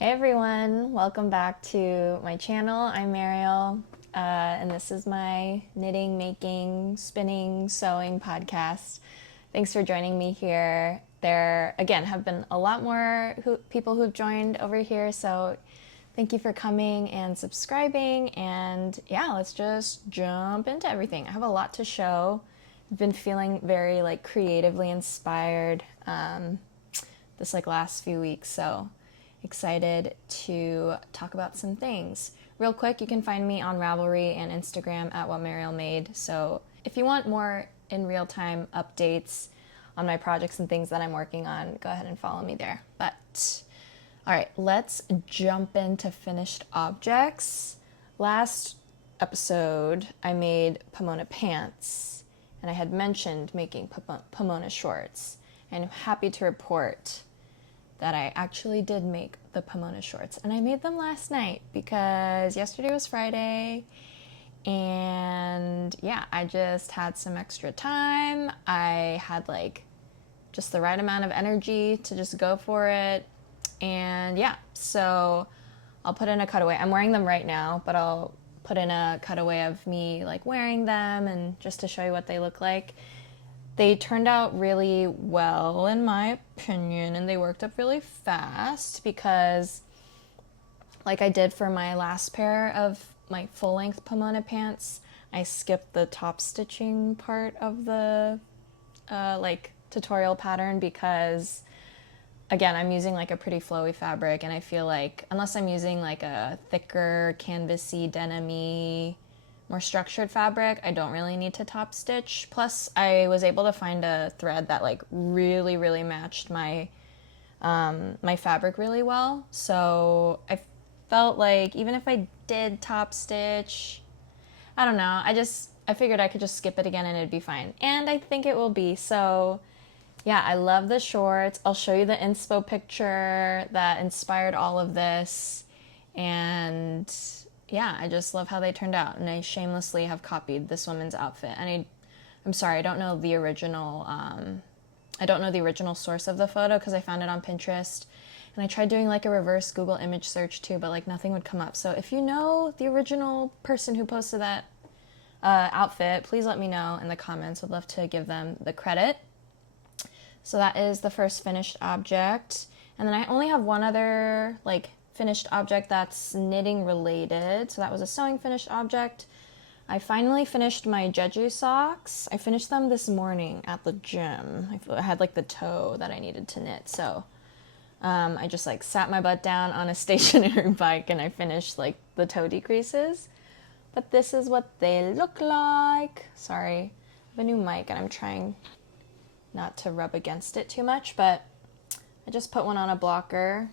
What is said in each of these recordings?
Hey everyone, welcome back to my channel. I'm Mariel, and this is my knitting, making, spinning, sewing podcast. Thanks for joining me here. There, again, have been a lot more people who've joined over here, so thank you for coming and subscribing. And yeah, let's just jump into everything. I have a lot to show. I've been feeling very creatively inspired this last few weeks, so excited to talk about some things. Real quick, you can find me on Ravelry and Instagram at What Mariel Made. So if you want more in real time updates on my projects and things that I'm working on, go ahead and follow me there. But all right, let's jump into finished objects. Last episode, I made Pomona pants, and I had mentioned making Pomona shorts. And I'm happy to report that I actually did make the Pomona shorts. And I made them last night because yesterday was Friday. And yeah, I just had some extra time. I had just the right amount of energy to just go for it. And yeah, so I'll put in a cutaway. I'm wearing them right now, but I'll put in a cutaway of me wearing them and just to show you what they look like. They turned out really well, in my opinion, and they worked up really fast because, like I did for my last pair of my full-length Pomona pants, I skipped the top stitching part of the tutorial pattern because, again, I'm using a pretty flowy fabric, and I feel like unless I'm using a thicker canvasy denim-y more structured fabric, I don't really need to top stitch. Plus, I was able to find a thread that really matched my my fabric really well. So I felt like even if I did top stitch, I don't know, I figured I could just skip it again and it'd be fine. And I think it will be. So yeah, I love the shorts. I'll show you the inspo picture that inspired all of this. And yeah, I just love how they turned out, and I shamelessly have copied this woman's outfit. And I'm sorry, I don't know the original. I don't know the original source of the photo because I found it on Pinterest, and I tried doing a reverse Google image search too, but nothing would come up. So if you know the original person who posted that outfit, please let me know in the comments. I'd love to give them the credit. So that is the first finished object, and then I only have one other finished object that's knitting related. So that was a sewing finished object. I finally finished my Jeju socks. I finished them this morning at the gym. I had the toe that I needed to knit. So I just sat my butt down on a stationary bike and I finished the toe decreases. But this is what they look like. Sorry, I have a new mic and I'm trying not to rub against it too much, but I just put one on a blocker.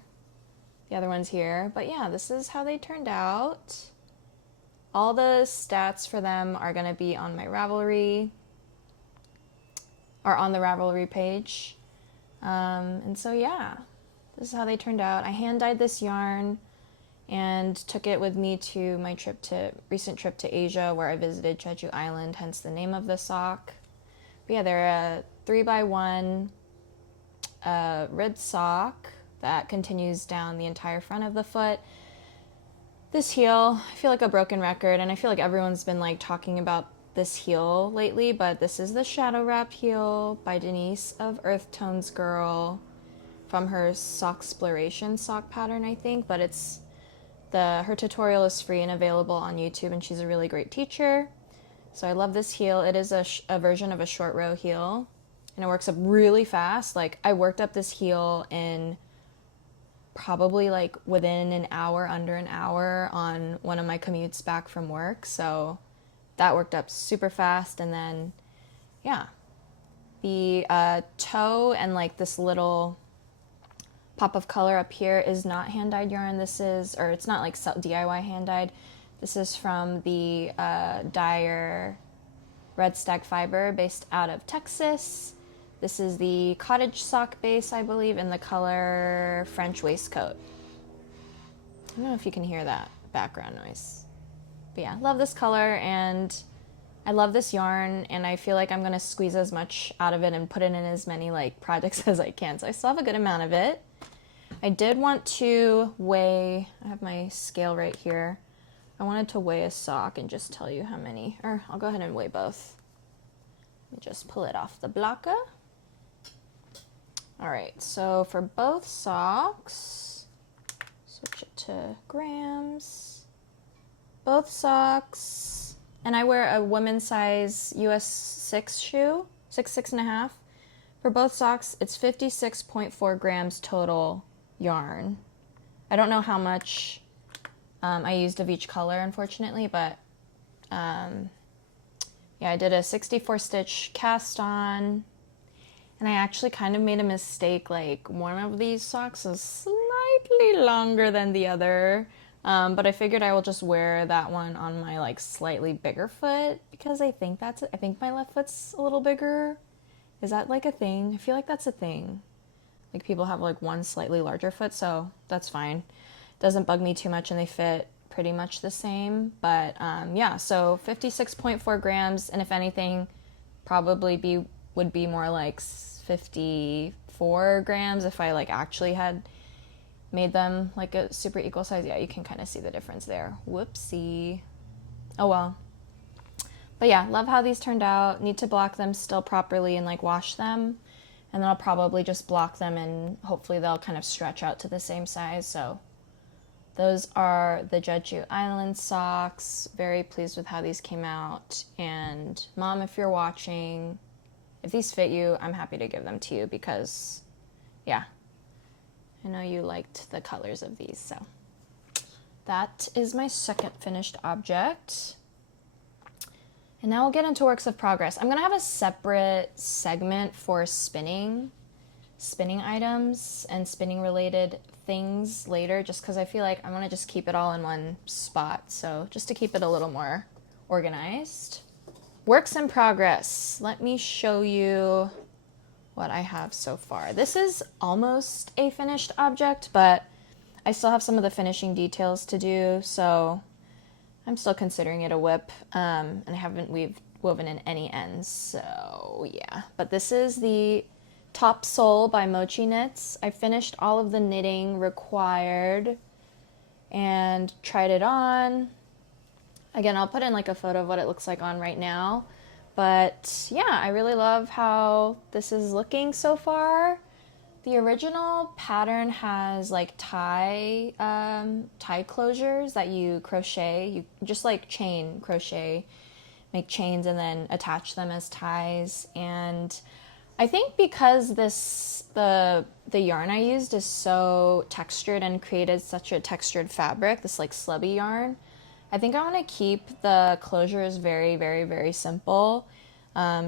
The other one's here. But yeah, this is how they turned out. All the stats for them are going to be on my Ravelry, or on the Ravelry page. And so yeah, this is how they turned out. I hand dyed this yarn and took it with me to my recent trip to Asia, where I visited Jeju Island, hence the name of the sock. But yeah, they're a 3x1 ribbed sock that continues down the entire front of the foot. This heel, I feel like a broken record, and I feel like everyone's been talking about this heel lately, but this is the Shadow Wrap heel by Denise of Earth Tones Girl from her Socksploration sock pattern, I think, but her tutorial is free and available on YouTube, and she's a really great teacher. So I love this heel. It is a version of a short row heel, and it works up really fast. I worked up this heel in probably within an hour, under an hour on one of my commutes back from work. So that worked up super fast. And then, yeah, the toe and this little pop of color up here is not hand-dyed yarn. It's not DIY hand-dyed. This is from the dyer Red Stag Fiber based out of Texas. This is the cottage sock base, I believe, in the color French Waistcoat. I don't know if you can hear that background noise. But yeah, love this color, and I love this yarn, and I feel like I'm going to squeeze as much out of it and put it in as many projects as I can. So I still have a good amount of it. I did want to weigh, I have my scale right here. I wanted to weigh a sock and just tell you how many, or I'll go ahead and weigh both. Let me just pull it off the blocker. All right, so for both socks, switch it to grams. Both socks, and I wear a women's size US 6 shoe, 6.5. For both socks, it's 56.4 grams total yarn. I don't know how much I used of each color, unfortunately, but yeah, I did a 64 stitch cast on, and I actually kind of made a mistake. Like, one of these socks is slightly longer than the other, but I figured I will just wear that one on my like slightly bigger foot, because I think my left foot's a little bigger. Is that like a thing? I feel like that's a thing. Like, people have like one slightly larger foot, so that's fine. Doesn't bug me too much, and they fit pretty much the same. But yeah, so 56.4 grams, and if anything, probably would be more like 54 grams if I like actually had made them like a super equal size. Yeah, you can kind of see the difference there. Whoopsie. Oh well. But yeah, love how these turned out. Need to block them still properly and like wash them. And then I'll probably just block them, and hopefully they'll kind of stretch out to the same size. So those are the Jeju Island socks. Very pleased with how these came out. And Mom, if you're watching, if these fit you, I'm happy to give them to you, because yeah, I know you liked the colors of these. So that is my second finished object. And now we'll get into works of progress. I'm gonna have a separate segment for spinning items and spinning related things later, just because I feel like I want to just keep it all in one spot. So just to keep it a little more organized. Works in progress. Let me show you what I have so far. This is almost a finished object, but I still have some of the finishing details to do, so I'm still considering it a whip, and I haven't woven in any ends, so yeah. But this is the top sole by Mochi Knits. I finished all of the knitting required and tried it on. Again, I'll put in like a photo of what it looks like on right now. But yeah, I really love how this is looking so far. The original pattern has like tie closures that you crochet. You just like chain crochet, make chains and then attach them as ties. And I think because the yarn I used is so textured and created such a textured fabric, this like slubby yarn, I think I want to keep the closures very, very, very simple,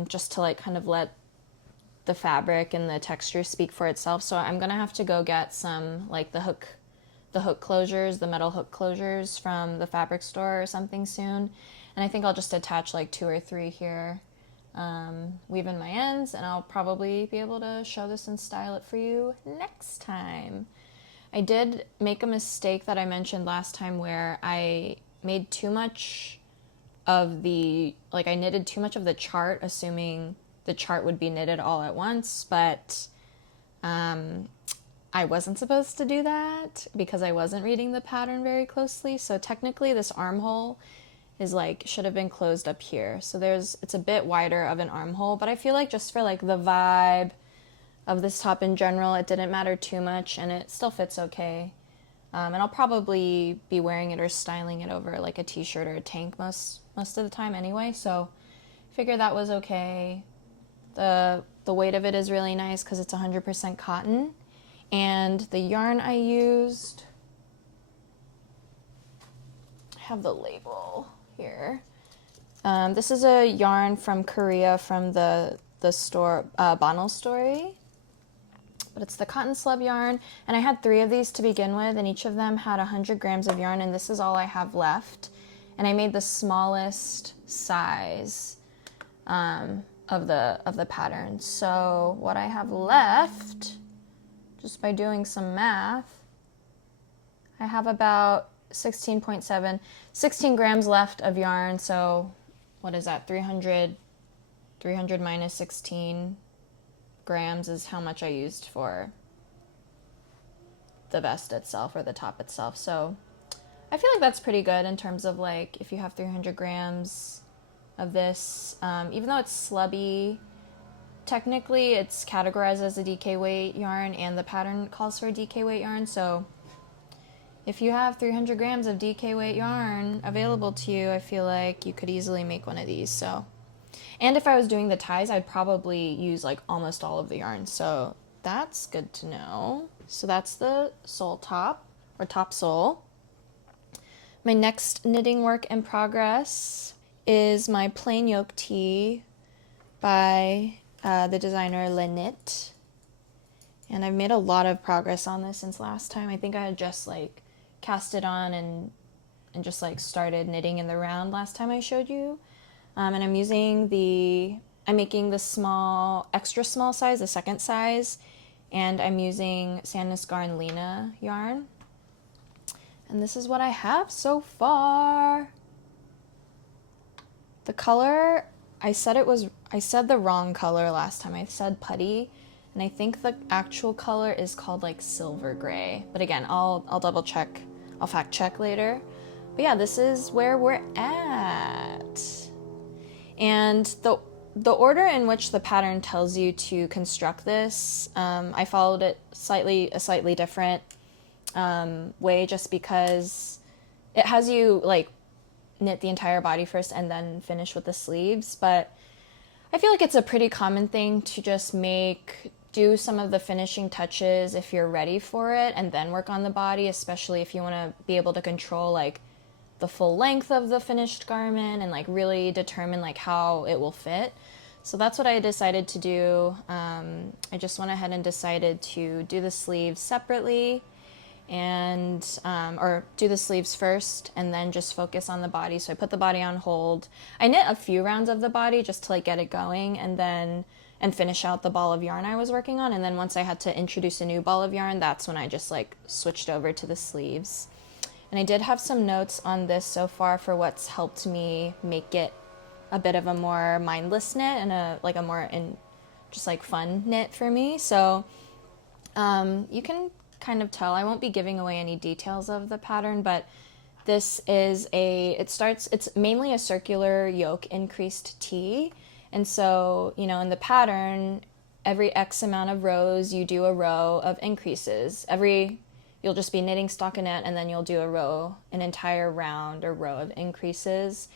just to like kind of let the fabric and the texture speak for itself. So I'm gonna have to go get some like the hook closures, the metal hook closures from the fabric store or something soon. And I think I'll just attach like 2 or 3 here, weave in my ends, and I'll probably be able to show this and style it for you next time. I did make a mistake that I mentioned last time where I made too much of I knitted too much of the chart, assuming the chart would be knitted all at once, but I wasn't supposed to do that because I wasn't reading the pattern very closely. So technically this armhole is like, should have been closed up here. So it's a bit wider of an armhole, but I feel like just for like the vibe of this top in general, it didn't matter too much and it still fits okay. And I'll probably be wearing it or styling it over like a t-shirt or a tank most of the time anyway. So figure that was okay. The weight of it is really nice because it's 100% cotton. And the yarn I used, I have the label here. This is a yarn from Korea from the store, Bonnell Story. But it's the cotton slub yarn. And I had 3 of these to begin with, and each of them had 100 grams of yarn, and this is all I have left. And I made the smallest size of the pattern. So what I have left, just by doing some math, I have about 16 grams left of yarn. So what is that? 300 minus 16 grams is how much I used for the vest itself or the top itself. So I feel like that's pretty good in terms of like if you have 300 grams of this, even though it's slubby, technically it's categorized as a DK weight yarn and the pattern calls for a DK weight yarn. So if you have 300 grams of DK weight yarn available to you, I feel like you could easily make one of these. So, and if I was doing the ties, I'd probably use like almost all of the yarn. So that's good to know. So that's the sole top, or top sole. My next knitting work in progress is my plain yoke tee by the designer Lenit. And I've made a lot of progress on this since last time. I think I had just like cast it on and just like started knitting in the round last time I showed you. And I'm making the small, extra small size, the second size, and I'm using Sandnesgarn and Lena yarn. And this is what I have so far. The color, I said the wrong color last time. I said putty, and I think the actual color is called like silver gray. But again, I'll double check. I'll fact check later. But yeah, this is where we're at. And the order in which the pattern tells you to construct this, I followed it a slightly different way, just because it has you like knit the entire body first and then finish with the sleeves. But I feel like it's a pretty common thing to just do some of the finishing touches if you're ready for it and then work on the body, especially if you want to be able to control like the full length of the finished garment and like really determine like how it will fit. So that's what I decided to do. I just went ahead and decided to do the sleeves separately and or do the sleeves first and then just focus on the body. So I put the body on hold. I knit a few rounds of the body just to like get it going and finish out the ball of yarn I was working on. And then once I had to introduce a new ball of yarn, that's when I just like switched over to the sleeves. And I did have some notes on this so far for what's helped me make it a bit of a more mindless knit and a more just like fun knit for me. So you can kind of tell, I won't be giving away any details of the pattern, but this is it's mainly a circular yoke increased tee. And so, you know, in the pattern, every X amount of rows, you do a row of increases. You'll just be knitting stockinette and then you'll do an entire round or row of increases.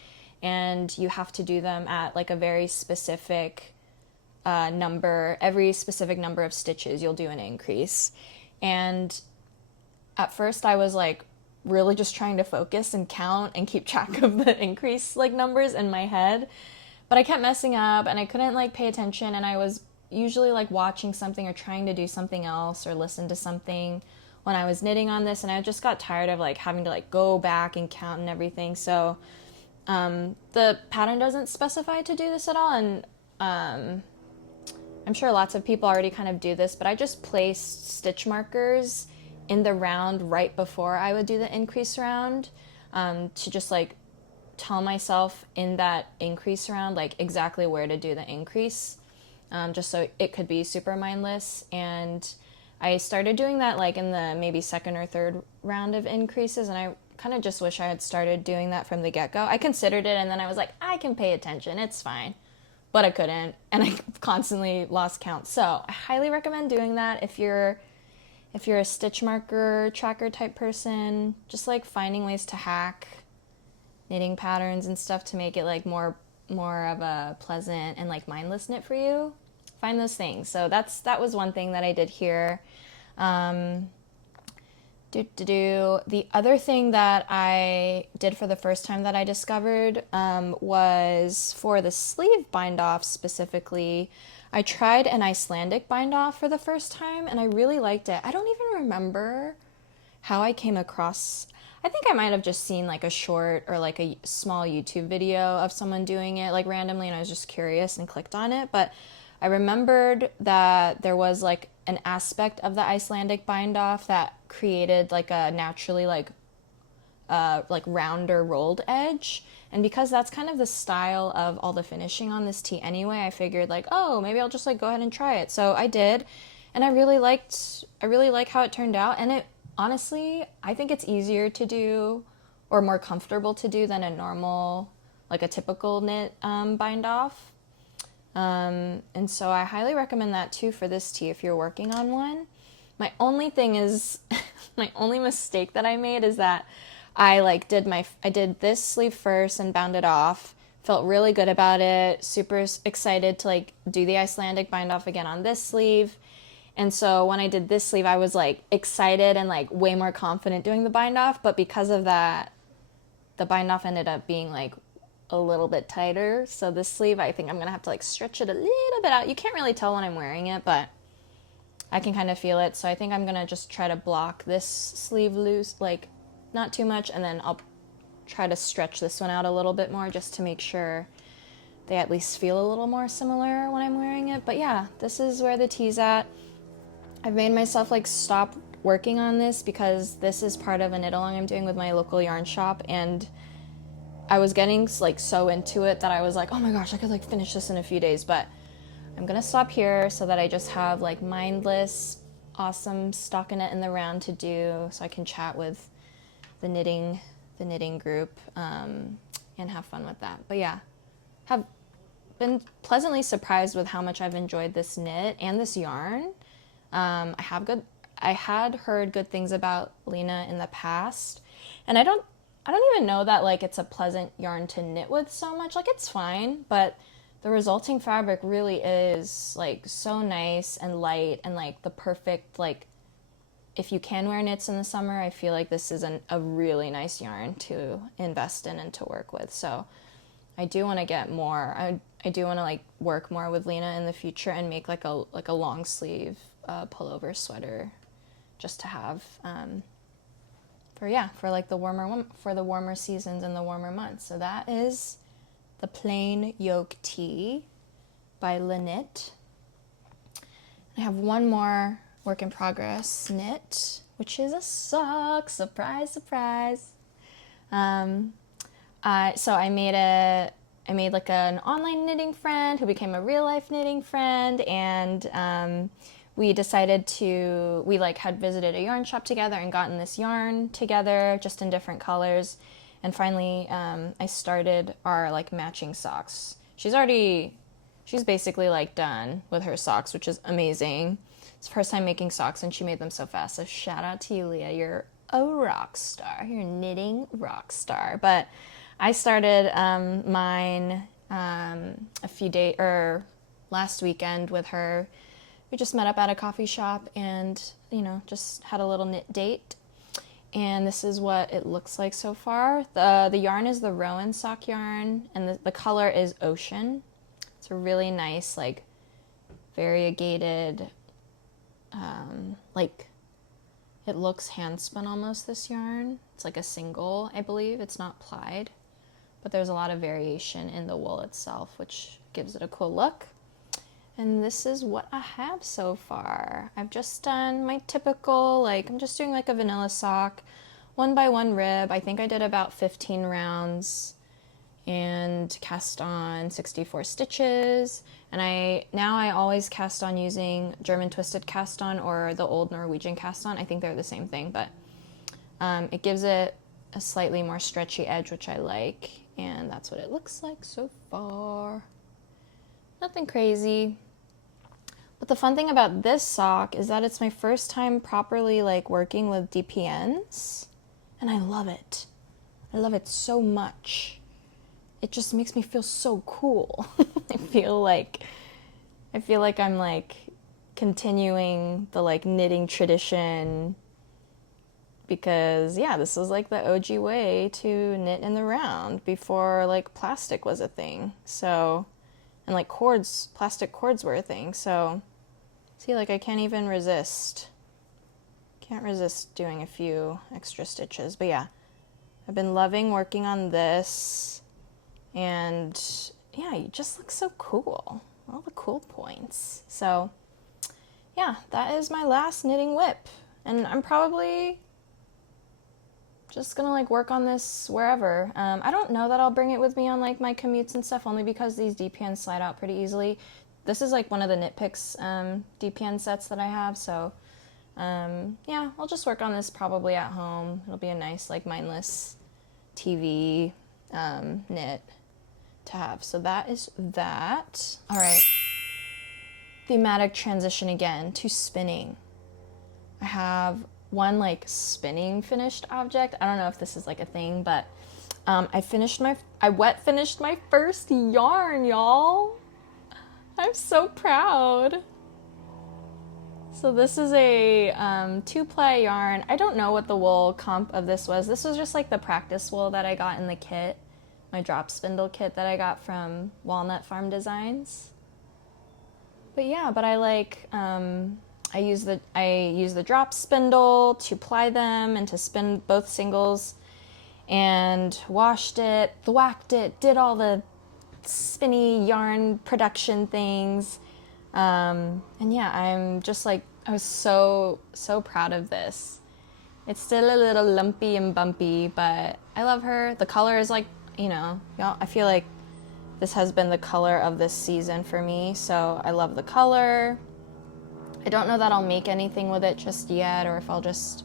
And you have to do them at like a very specific every specific number of stitches, you'll do an increase. And at first I was like really just trying to focus and count and keep track of the increase like numbers in my head. But I kept messing up and I couldn't like pay attention, and I was usually like watching something or trying to do something else or listen to something when I was knitting on this, and I just got tired of like having to like go back and count and everything. So the pattern doesn't specify to do this at all, and I'm sure lots of people already kind of do this, but I just placed stitch markers in the round right before I would do the increase round to just like tell myself in that increase round like exactly where to do the increase, just so it could be super mindless. And I started doing that like in the maybe second or third round of increases, and I kind of just wish I had started doing that from the get-go. I considered it, and then I was like, I can pay attention, it's fine. But I couldn't, and I constantly lost count. So I highly recommend doing that if you're a stitch marker tracker type person, just like finding ways to hack knitting patterns and stuff to make it like more of a pleasant and like mindless knit for you. Find those things. So that was one thing that I did here. The other thing that I did for the first time that I discovered was for the sleeve bind off specifically. I tried an Icelandic bind off for the first time and I really liked it. I don't even remember how I came across. I think I might have just seen like a short or like a small YouTube video of someone doing it like randomly, and I was just curious and clicked on it. But I remembered that there was like an aspect of the Icelandic bind off that created like a naturally like rounder rolled edge. And because that's kind of the style of all the finishing on this tee anyway, I figured like, oh, maybe I'll just like go ahead and try it. So I did, and I really like how it turned out. And Honestly, I think it's easier to do or more comfortable to do than a normal, like a typical knit bind off. And so I highly recommend that too for this tee if you're working on one. My only thing is, my only mistake that I made is that I did this sleeve first and bound it off. Felt really good about it. Super excited to like do the Icelandic bind off again on this sleeve. And so when I did this sleeve, I was like excited and like way more confident doing the bind off. But because of that, the bind off ended up being like a little bit tighter. So this sleeve, I think I'm gonna have to like stretch it a little bit out. You can't really tell when I'm wearing it, but I can kind of feel it. So I think I'm gonna just try to block this sleeve loose, like not too much, and then I'll try to stretch this one out a little bit more just to make sure they at least feel a little more similar when I'm wearing it. But yeah, this is where the tee's at. I've made myself like stop working on this because this is part of a knit along I'm doing with my local yarn shop, and I was getting like so into it that I was like, oh my gosh, I could like finish this in a few days. But I'm gonna stop here so that I just have like mindless, awesome stockinette in the round to do, so I can chat with the knitting group and have fun with that. But yeah, have been pleasantly surprised with how much I've enjoyed this knit and this yarn. I had heard good things about Lena in the past, and I don't even know that like it's a pleasant yarn to knit with so much. Like it's fine, but the resulting fabric really is like so nice and light and like the perfect, like if you can wear knits in the summer, I feel like this is a really nice yarn to invest in and to work with. So I do want to get more. I do want to like work more with Lena in the future and make like a long sleeve pullover sweater just to have for like the warmer seasons and the warmer months. So that is the plain Yoke Tee by Lynette. I have one more work in progress knit, which is a sock. Surprise, surprise. So I made like an online knitting friend who became a real life knitting friend, and we decided we like had visited a yarn shop together and gotten this yarn together just in different colors. And finally, I started our like matching socks. She's basically like done with her socks, which is amazing. It's the first time making socks and she made them so fast. So shout out to you, Leah. You're a rock star. You're a knitting rock star. But I started mine last weekend with her. We just met up at a coffee shop and, just had a little knit date. And this is what it looks like so far. The yarn is the Rowan sock yarn, and the color is Ocean. It's a really nice, like, variegated, like, it looks hand spun almost, this yarn. It's like a single, I believe. It's not plied, but there's a lot of variation in the wool itself, which gives it a cool look. And this is what I have so far. I've just done my typical, like, I'm just doing like a vanilla sock, 1x1 rib. I think I did about 15 rounds and cast on 64 stitches. And I always cast on using German twisted cast on or the old Norwegian cast on. I think they're the same thing, but it gives it a slightly more stretchy edge, which I like. And that's what it looks like so far. Nothing crazy. But the fun thing about this sock is that it's my first time properly like working with DPNs, and I love it. I love it so much. It just makes me feel so cool. I feel like I'm like continuing the like knitting tradition, because yeah, this is like the OG way to knit in the round before like plastic was a thing. So, and like plastic cords were a thing. So see, like I can't even resist. Can't resist doing a few extra stitches. But yeah, I've been loving working on this. And yeah, you just look so cool. All the cool points. So yeah, that is my last knitting whip. And I'm probably just gonna like work on this wherever. I don't know that I'll bring it with me on like my commutes and stuff, only because these DPNs slide out pretty easily. This is like one of the Knit Picks DPN sets that I have, so Yeah, I'll just work on this probably at home. It'll be a nice, like, mindless TV knit to have. So that is that. All right. Thematic transition again to spinning. I have one like spinning finished object. I don't know if this is like a thing, but I wet finished my first yarn, y'all. I'm so proud. So this is a 2-ply yarn. I don't know what the wool comp of this was. This was just like the practice wool that I got in the kit, my drop spindle kit that I got from Walnut Farm Designs. But yeah, but I like, I use the drop spindle to ply them and to spin both singles, and washed it, thwacked it, did all the spinny yarn production things. And yeah, I'm just like, I was so proud of this. It's still a little lumpy and bumpy, but I love her. The color is like, you know, y'all, I feel like this has been the color of this season for me, so I love the color. I don't know that I'll make anything with it just yet, or if I'll just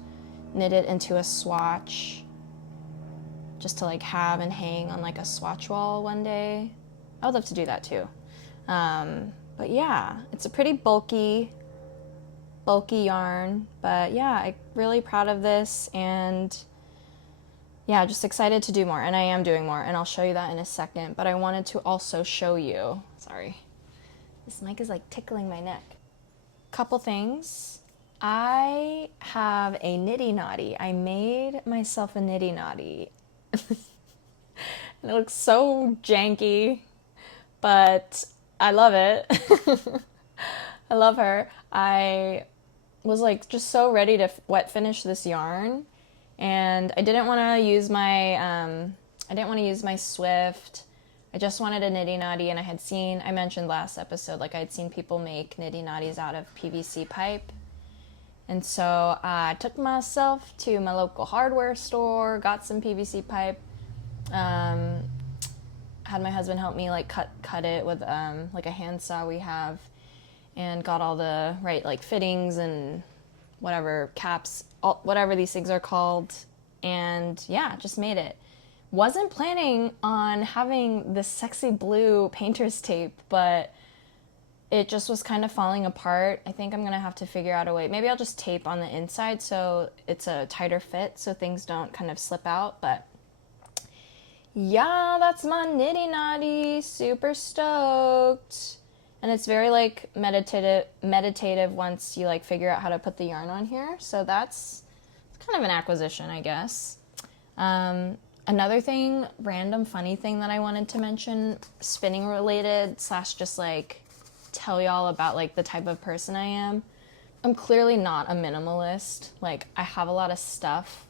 knit it into a swatch, just to like have and hang on like a swatch wall one day. I would love to do that too. But yeah, it's a pretty bulky yarn, but yeah, I'm really proud of this, and yeah, just excited to do more, and I am doing more, and I'll show you that in a second, but I wanted to also show you, sorry, this mic is like tickling my neck. Couple things. I have a nitty knotty. I made myself a nitty knotty. It looks so janky, but I love it. I love her. I was like just so ready to wet finish this yarn, and I didn't want to use my Swift. I just wanted a nitty knotty, and I mentioned last episode, like I'd seen people make nitty knotties out of PVC pipe. And so I took myself to my local hardware store, got some PVC pipe, had my husband help me like cut it with like a handsaw we have, and got all the right like fittings and whatever caps, whatever these things are called, and yeah, just made it. Wasn't planning on having this sexy blue painter's tape, but it just was kind of falling apart. I think I'm gonna have to figure out a way. Maybe I'll just tape on the inside so it's a tighter fit so things don't kind of slip out, but yeah, that's my nitty knotty. Super stoked. And it's very like meditative once you like figure out how to put the yarn on here. So that's kind of an acquisition, I guess. Another thing, random funny thing that I wanted to mention, spinning related / just like tell y'all about like the type of person I am. I'm clearly not a minimalist. Like I have a lot of stuff,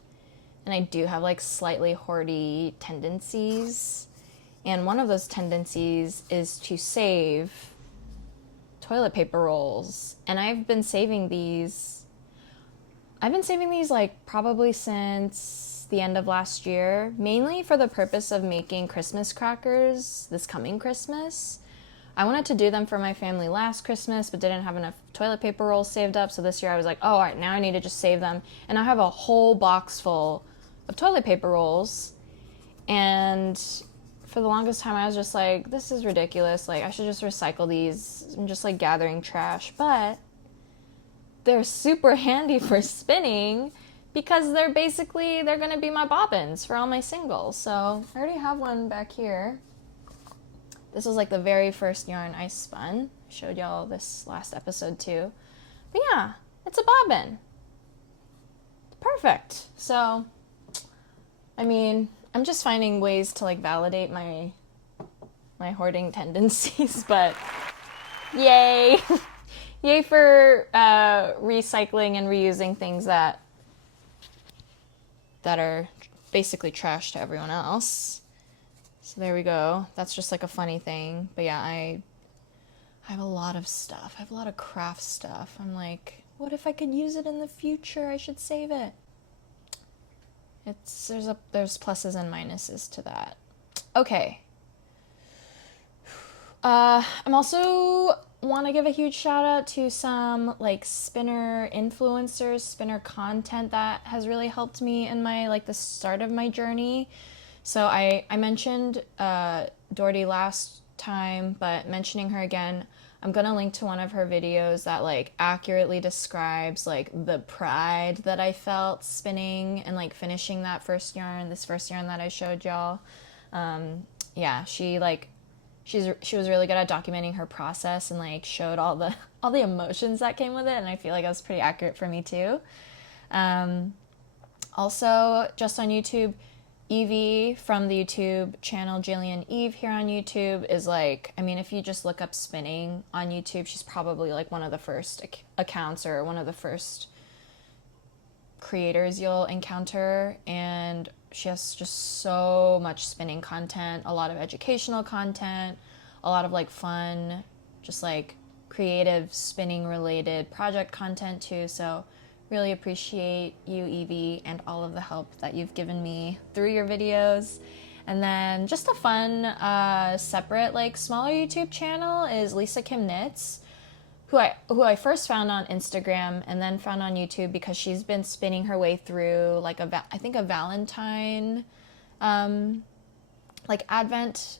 and I do have like slightly hoardy tendencies. And one of those tendencies is to save toilet paper rolls. And I've been saving these like probably since the end of last year, mainly for the purpose of making Christmas crackers this coming Christmas. I wanted to do them for my family last Christmas, but didn't have enough toilet paper rolls saved up. So this year I was like, oh, all right, now I need to just save them. And I have a whole box full of toilet paper rolls. And for the longest time I was just like, this is ridiculous. Like I should just recycle these. I'm just like gathering trash. But they're super handy for spinning, because they're going to be my bobbins for all my singles. So I already have one back here. This was like the very first yarn I spun. I showed y'all this last episode too. But yeah, it's a bobbin. Perfect. So, I mean, I'm just finding ways to like validate my hoarding tendencies, but yay. Yay for recycling and reusing things that are basically trash to everyone else. So there we go. That's just like a funny thing. But yeah, I have a lot of stuff. I have a lot of craft stuff. I'm like, what if I could use it in the future? I should save it. There's pluses and minuses to that. Okay. I'm also want to give a huge shout out to some like spinner influencers, spinner content that has really helped me in my like the start of my journey. So I mentioned Doherty last time, but mentioning her again, I'm gonna link to one of her videos that like accurately describes like the pride that I felt spinning and like finishing that first yarn, this first yarn that I showed y'all. Yeah, she was really good at documenting her process and like showed all the emotions that came with it, and I feel like that was pretty accurate for me too. Also, just on YouTube, Evie from the YouTube channel Jillian Eve here on YouTube is like, I mean, if you just look up spinning on YouTube, she's probably like one of the first accounts or one of the first creators you'll encounter, and she has just so much spinning content, a lot of educational content, a lot of like fun, just like creative spinning related project content too. So really appreciate you, Evie, and all of the help that you've given me through your videos. And then just a fun separate like smaller YouTube channel is Lisa Kim Knits, who I first found on Instagram and then found on YouTube because she's been spinning her way through like I think a Valentine like advent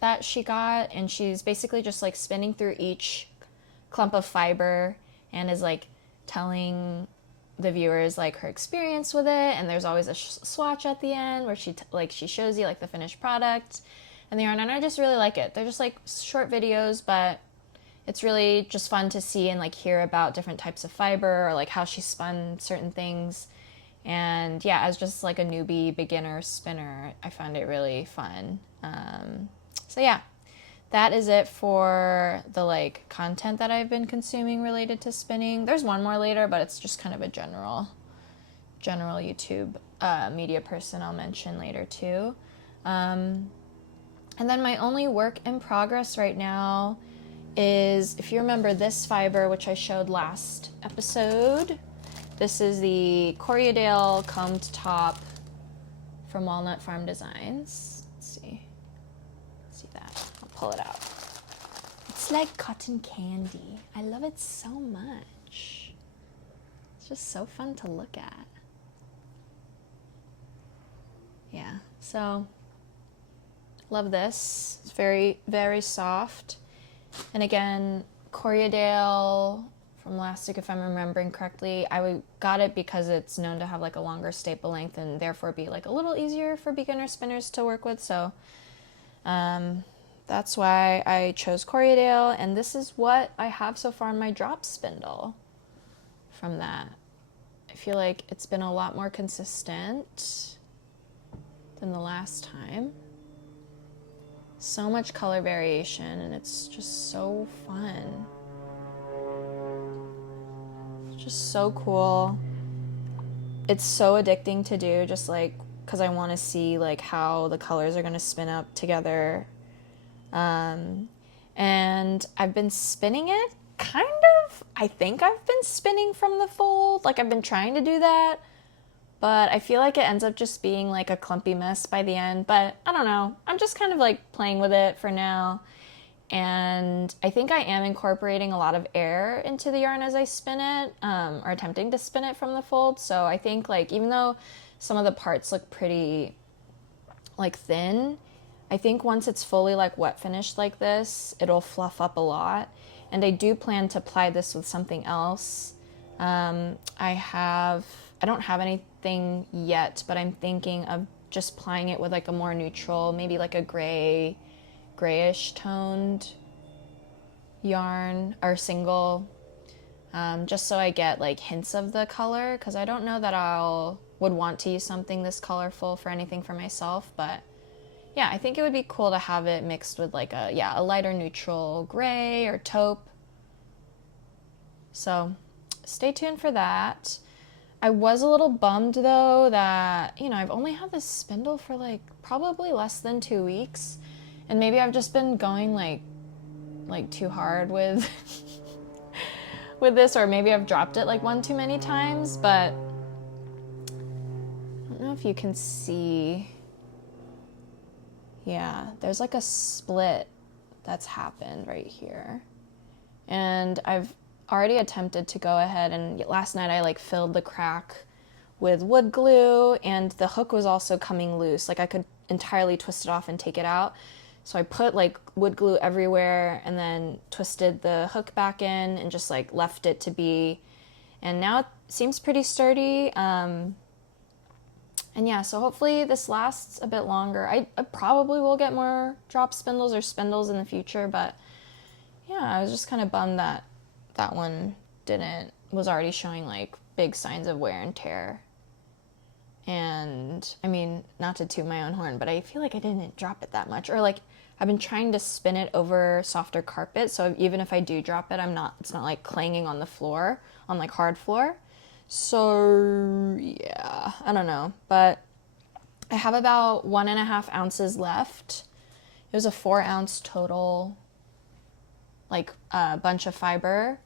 that she got, and she's basically just like spinning through each clump of fiber and is like telling the viewers like her experience with it, and there's always a swatch at the end where she shows you like the finished product and the yarn, and I just really like it. They're just like short videos, but it's really just fun to see and like hear about different types of fiber or like how she spun certain things. And yeah, as just like a newbie beginner spinner, I found it really fun. So yeah, that is it for the like content that I've been consuming related to spinning. There's one more later, but it's just kind of a general YouTube media person I'll mention later too. And then my only work in progress right now is, if you remember this fiber, which I showed last episode, this is the Corriedale combed top from Walnut Farm Designs. Let's see that. I'll pull it out. It's like cotton candy. I love it so much. It's just so fun to look at. Yeah, so love this. It's very, very soft. And again, Corriedale from Elastic, if I'm remembering correctly, I got it because it's known to have like a longer staple length and therefore be like a little easier for beginner spinners to work with. So that's why I chose Corriedale, and this is what I have so far in my drop spindle from that. I feel like it's been a lot more consistent than the last time. So much color variation, and it's just so fun. It's just so cool. It's so addicting to do, just like because I want to see like how the colors are going to spin up together. And I've been spinning it kind of, I think I've been spinning from the fold, like I've been trying to do that, but I feel like it ends up just being like a clumpy mess by the end. But I don't know, I'm just kind of like playing with it for now. And I think I am incorporating a lot of air into the yarn as I spin it, or attempting to spin it from the fold. So I think like, even though some of the parts look pretty like thin, I think once it's fully like wet finished like this, it'll fluff up a lot. And I do plan to apply this with something else. I don't have anything yet, but I'm thinking of just applying it with like a more neutral, maybe like a grayish toned yarn or single, just so I get like hints of the color, because I don't know that would want to use something this colorful for anything for myself. But yeah, I think it would be cool to have it mixed with like a lighter neutral gray or taupe. So stay tuned for that. I was a little bummed though that, I've only had this spindle for like probably less than 2 weeks, and maybe I've just been going like too hard with with this, or maybe I've dropped it like one too many times. But I don't know if you can see. Yeah, there's like a split that's happened right here. And I've already attempted to go ahead and last night I like filled the crack with wood glue, and the hook was also coming loose. Like I could entirely twist it off and take it out. So I put like wood glue everywhere and then twisted the hook back in and just like left it to be. And now it seems pretty sturdy. And yeah, so hopefully this lasts a bit longer. I probably will get more drop spindles or spindles in the future, but yeah, I was just kind of bummed that that one was already showing like big signs of wear and tear. And I mean, not to toot my own horn, but I feel like I didn't drop it that much. Or like I've been trying to spin it over softer carpet, so even if I do drop it, it's not like clanging on the floor, on like hard floor. So yeah, I don't know, but I have about 1.5 ounces left. It was a 4-ounce total, like bunch of fiber.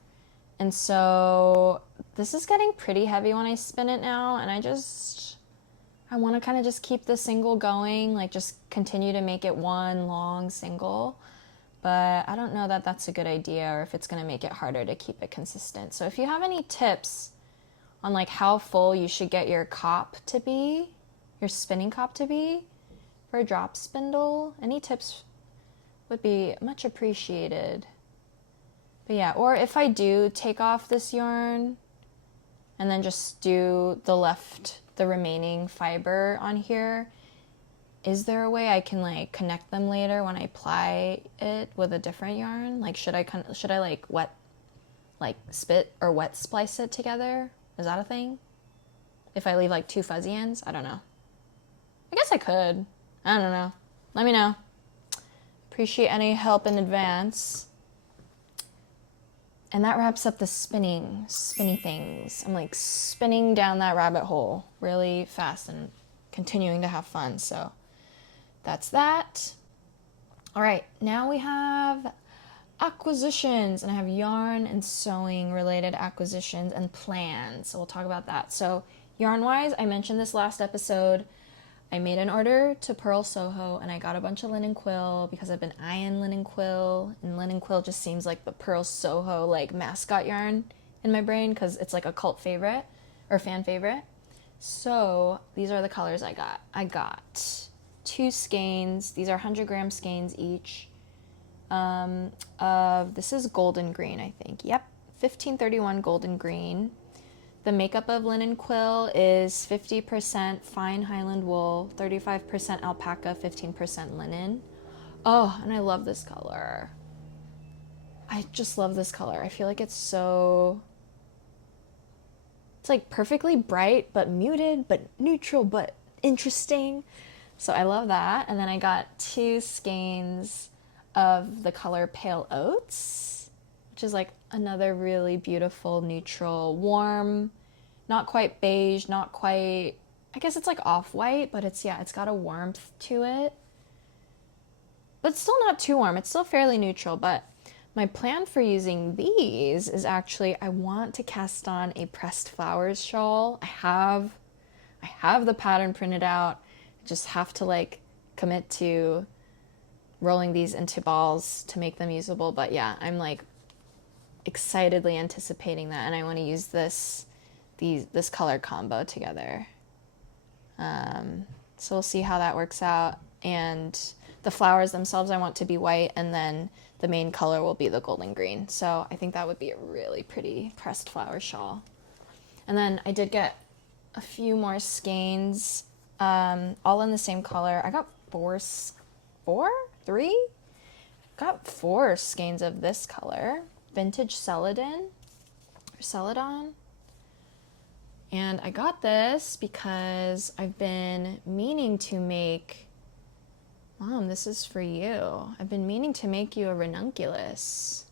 And so this is getting pretty heavy when I spin it now, and I want to kind of just keep the single going, like just continue to make it one long single. But I don't know that that's a good idea, or if it's going to make it harder to keep it consistent. So if you have any tips on like how full you should get your cop to be, your spinning cop to be for a drop spindle, any tips would be much appreciated. But yeah, or if I do take off this yarn and then just do the remaining fiber on here, is there a way I can like connect them later when I ply it with a different yarn? Like should I like spit or wet splice it together? Is that a thing? If I leave like 2 fuzzy ends? I don't know. I guess I could. I don't know. Let me know. Appreciate any help in advance. And that wraps up the spinny things. I'm like spinning down that rabbit hole really fast and continuing to have fun. So that's that. All right, now we have acquisitions, and I have yarn and sewing related acquisitions and plans. So we'll talk about that. So yarn wise, I mentioned this last episode. I made an order to Purl Soho and I got a bunch of linen quill because I've been eyeing linen quill, and linen quill just seems like the Purl Soho like mascot yarn in my brain because it's like a cult favorite or fan favorite. So these are the colors I got. I got 2 skeins. These are 100-gram skeins each. This is golden green, I think. Yep, 1531 golden green. The makeup of linen quill is 50% fine Highland wool, 35% alpaca, 15% linen. Oh, and I love this color. I just love this color. I feel like it's like perfectly bright, but muted, but neutral, but interesting. So I love that. And then I got 2 skeins of the color Pale Oats, which is like another really beautiful, neutral, warm, not quite beige, not quite, I guess it's like off-white, but it's got a warmth to it. But still not too warm. It's still fairly neutral, but my plan for using these is actually I want to cast on a pressed flowers shawl. I have the pattern printed out. I just have to like commit to rolling these into balls to make them usable. But yeah, I'm like excitedly anticipating that, and I want to use this color combo together. So we'll see how that works out. And the flowers themselves I want to be white, and then the main color will be the golden green. So I think that would be a really pretty pressed flower shawl. And then I did get a few more skeins, all in the same color. I got 4 skeins of this color, vintage Celadon. And I got this because I've been meaning to make, Mom, this is for you. I've been meaning to make you a ranunculus.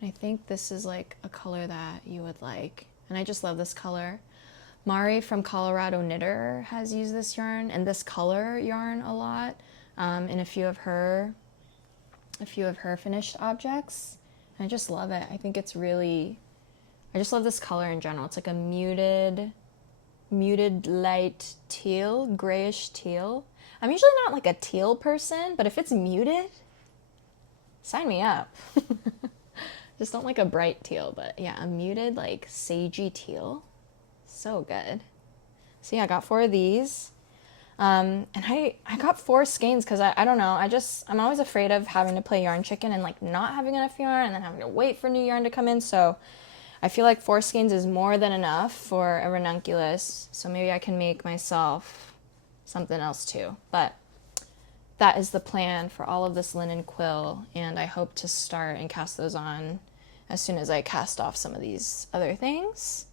And I think this is like a color that you would like. And I just love this color. Mari from Colorado Knitter has used this yarn and this color yarn a lot in a few of her finished objects. And I just love it. I think it's really, I just love this color in general. It's like a muted light teal, grayish teal. I'm usually not like a teal person, but if it's muted, sign me up. Just don't like a bright teal, but yeah, a muted like sagey teal. So good. So yeah, I got 4 of these. And I got 4 skeins because I don't know, I'm always afraid of having to play yarn chicken and like not having enough yarn and then having to wait for new yarn to come in. So I feel like 4 skeins is more than enough for a ranunculus. So maybe I can make myself something else too. But that is the plan for all of this linen quill, and I hope to start and cast those on as soon as I cast off some of these other things.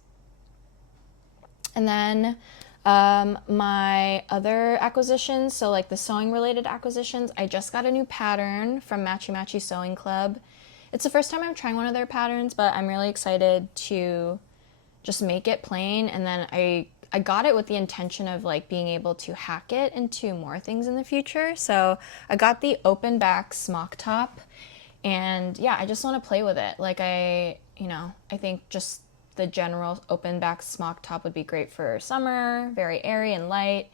And then my other acquisitions, so like the sewing related acquisitions, I just got a new pattern from Matchy Matchy Sewing Club. It's the first time I'm trying one of their patterns, but I'm really excited to just make it plain. And then I got it with the intention of like being able to hack it into more things in the future. So I got the open back smock top, and yeah, I just want to play with it. Like I think just the general open back smock top would be great for summer, very airy and light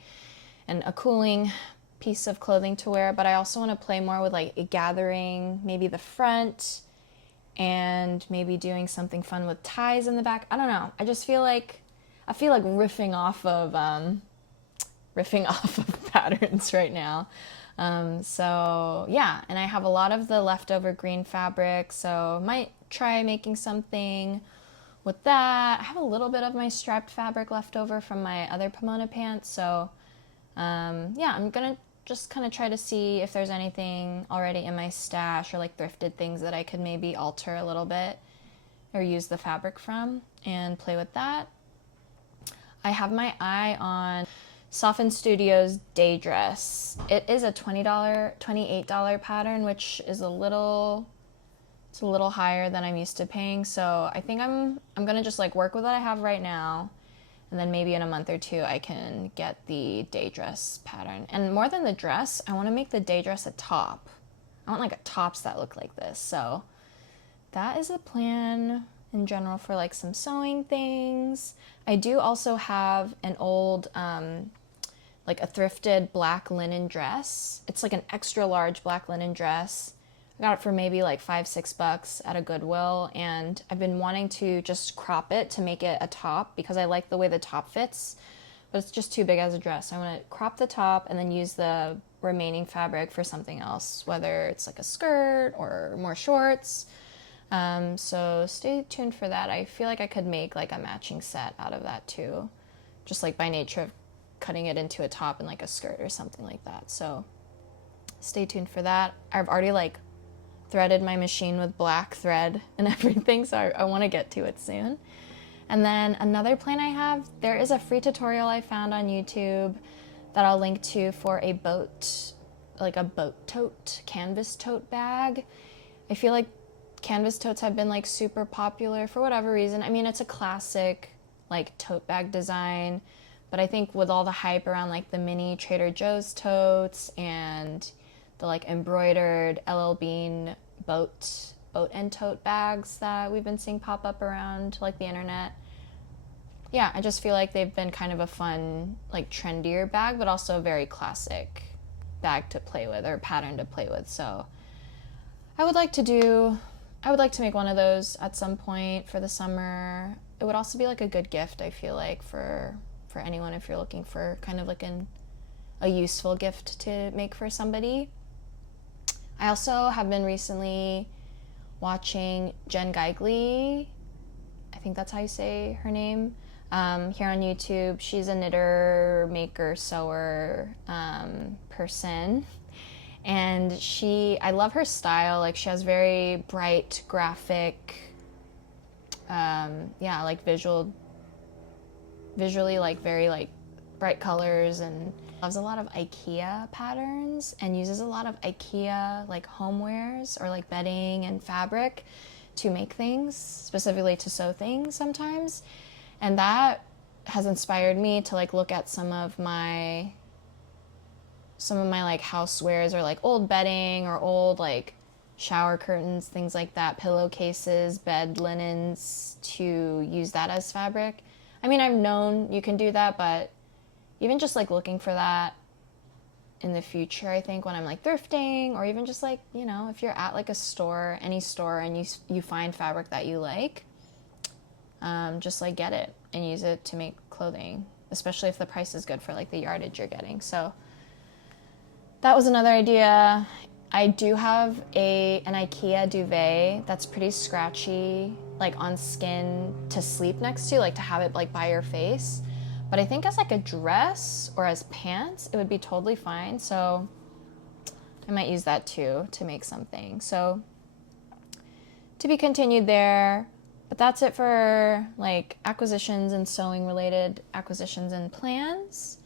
and a cooling piece of clothing to wear. But I also want to play more with like a gathering, maybe the front, and maybe doing something fun with ties in the back. I don't know. I feel like riffing off of patterns right now. So yeah, and I have a lot of the leftover green fabric, so might try making something with that. I have a little bit of my striped fabric left over from my other Pomona pants, so yeah, I'm gonna just kind of try to see if there's anything already in my stash or like thrifted things that I could maybe alter a little bit or use the fabric from and play with that. I have my eye on Soften Studios Day Dress. It is a $20, $28 pattern, which is a little higher than I'm used to paying. So I think I'm gonna just like work with what I have right now, and then maybe in a month or 2 I can get the day dress pattern. And more than the dress, I want to make the day dress a top. I want like tops that look like this. So that is the plan in general for like some sewing things. I do also have an old like a thrifted black linen dress. It's like an extra large black linen dress. I got it for maybe like $5-6 at a Goodwill, and I've been wanting to just crop it to make it a top because I like the way the top fits, but it's just too big as a dress. I want to crop the top and then use the remaining fabric for something else, whether it's like a skirt or more shorts. So stay tuned for that. I feel like I could make like a matching set out of that too, just like by nature of cutting it into a top and like a skirt or something like that. So stay tuned for that. I've already like threaded my machine with black thread and everything, so I want to get to it soon. And then another plan I have, there is a free tutorial I found on YouTube that I'll link to for a boat, like a boat tote, canvas tote bag. I feel like canvas totes have been like super popular for whatever reason. I mean, it's a classic like tote bag design, but I think with all the hype around like the mini Trader Joe's totes and the like embroidered LL Bean boat and tote bags that we've been seeing pop up around like the internet. Yeah, I just feel like they've been kind of a fun, like trendier bag, but also a very classic bag to play with or pattern to play with. So I would like to make one of those at some point for the summer. It would also be like a good gift, I feel like, for anyone if you're looking for kind of like a useful gift to make for somebody. I also have been recently watching Jen Geigley, I think that's how you say her name, here on YouTube. She's a knitter, maker, sewer person. And I love her style. Like she has very bright, graphic, like visually like very like bright colors, and loves a lot of IKEA patterns and uses a lot of IKEA like homewares or like bedding and fabric to make things, specifically to sew things sometimes. And that has inspired me to like look at some of my like housewares or like old bedding or old like shower curtains, things like that, pillowcases, bed linens, to use that as fabric. I mean, I've known you can do that, but even just like looking for that in the future, I think, when I'm like thrifting, or even just like, you know, if you're at like a store, any store, and you find fabric that you like, just like get it and use it to make clothing, especially if the price is good for like the yardage you're getting. So that was another idea. I do have an IKEA duvet that's pretty scratchy, like on skin to sleep next to, like to have it like by your face. But I think as like a dress or as pants, it would be totally fine. So I might use that too to make something. So to be continued there. But that's it for like acquisitions and sewing related acquisitions and plans.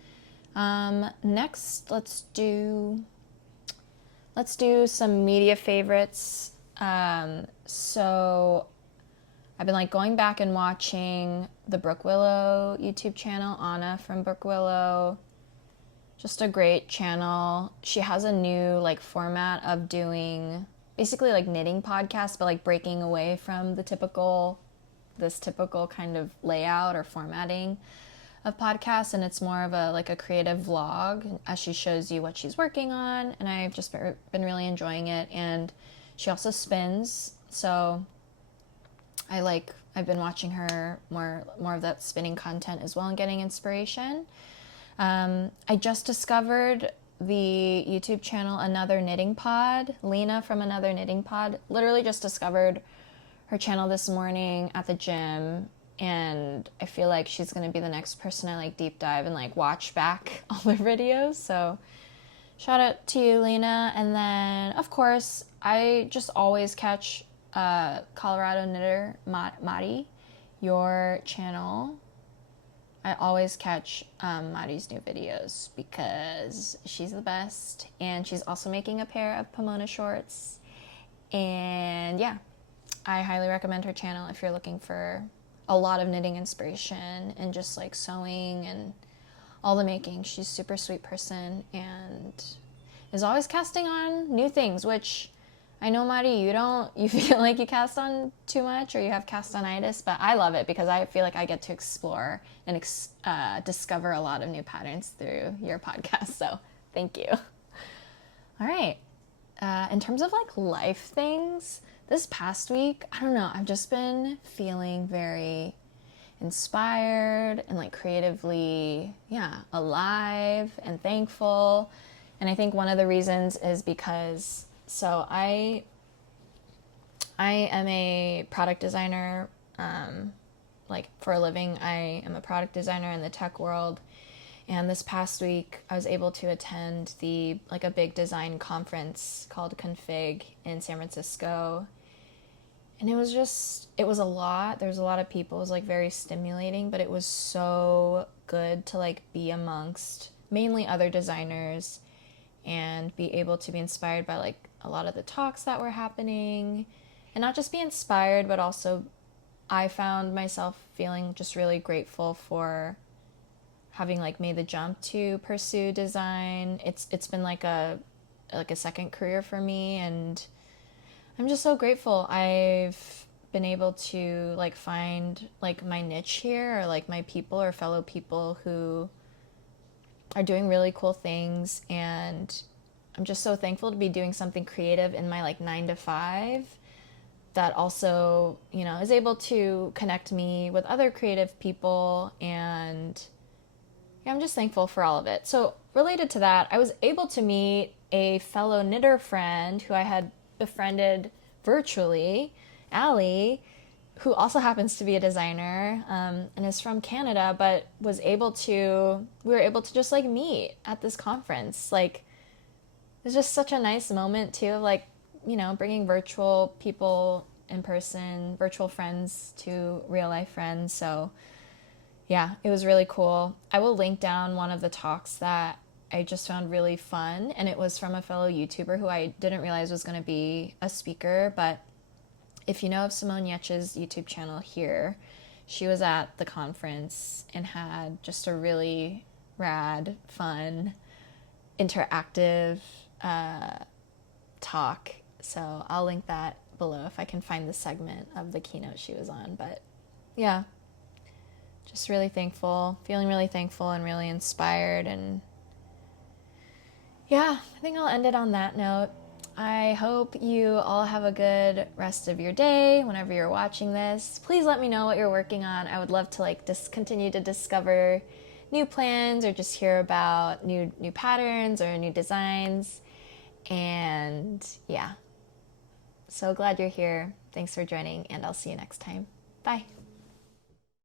Next, let's do some media favorites. So I've been like going back and watching the Brook Willow YouTube channel, Anna from Brook Willow. Just a great channel. She has a new like format of doing basically like knitting podcasts, but like breaking away from this typical kind of layout or formatting of podcasts, and it's more of a creative vlog as she shows you what she's working on, and I've just been really enjoying it. And she also spins, so I've been watching her more of that spinning content as well and getting inspiration. I just discovered the YouTube channel Another Knitting Pod. Lena from Another Knitting Pod. Literally just discovered her channel this morning at the gym, and I feel like she's going to be the next person I like deep dive and like watch back all her videos. So shout out to you, Lena. And then of course I just always catch Colorado Knitter Mari, your channel. I always catch Mari's new videos because she's the best, and she's also making a pair of Pomona shorts. And yeah, I highly recommend her channel if you're looking for a lot of knitting inspiration and just like sewing and all the making. She's a super sweet person and is always casting on new things, which I know, Mari, you feel like you cast on too much or you have cast-on-itis, but I love it because I feel like I get to explore and discover a lot of new patterns through your podcast. So thank you. All right. In terms of like life things, this past week, I don't know, I've just been feeling very inspired and like creatively, alive and thankful. And I think one of the reasons is because I am a product designer, like for a living. I am a product designer in the tech world. And this past week, I was able to attend a big design conference called Config in San Francisco. And it was a lot. There was a lot of people. It was like very stimulating, but it was so good to like be amongst mainly other designers and be able to be inspired by like a lot of the talks that were happening, and not just be inspired, but also I found myself feeling just really grateful for having like made the jump to pursue design. It's been like a second career for me, and I'm just so grateful. I've been able to like find like my niche here, or like my people or fellow people who are doing really cool things, and I'm just so thankful to be doing something creative in my like 9 to 5 that also, is able to connect me with other creative people. And I'm just thankful for all of it. So related to that, I was able to meet a fellow knitter friend who I had befriended virtually, Allie, who also happens to be a designer, and is from Canada, but we were able to just like meet at this conference. Like, it was just such a nice moment too, of like, bringing virtual people in person, virtual friends to real life friends. So yeah, it was really cool. I will link down one of the talks that I just found really fun, and it was from a fellow YouTuber who I didn't realize was going to be a speaker. But if you know of Simone Yetch's YouTube channel here, she was at the conference and had just a really rad, fun, interactive talk. So I'll link that below if I can find the segment of the keynote she was on. But yeah, just really thankful, feeling really thankful and really inspired. And Yeah, I think I'll end it on that note. I hope you all have a good rest of your day whenever you're watching this. Please let me know what you're working on. I would love to like just continue to discover new plans or just hear about new patterns or new designs. And yeah, so glad you're here. Thanks for joining, and I'll see you next time. Bye.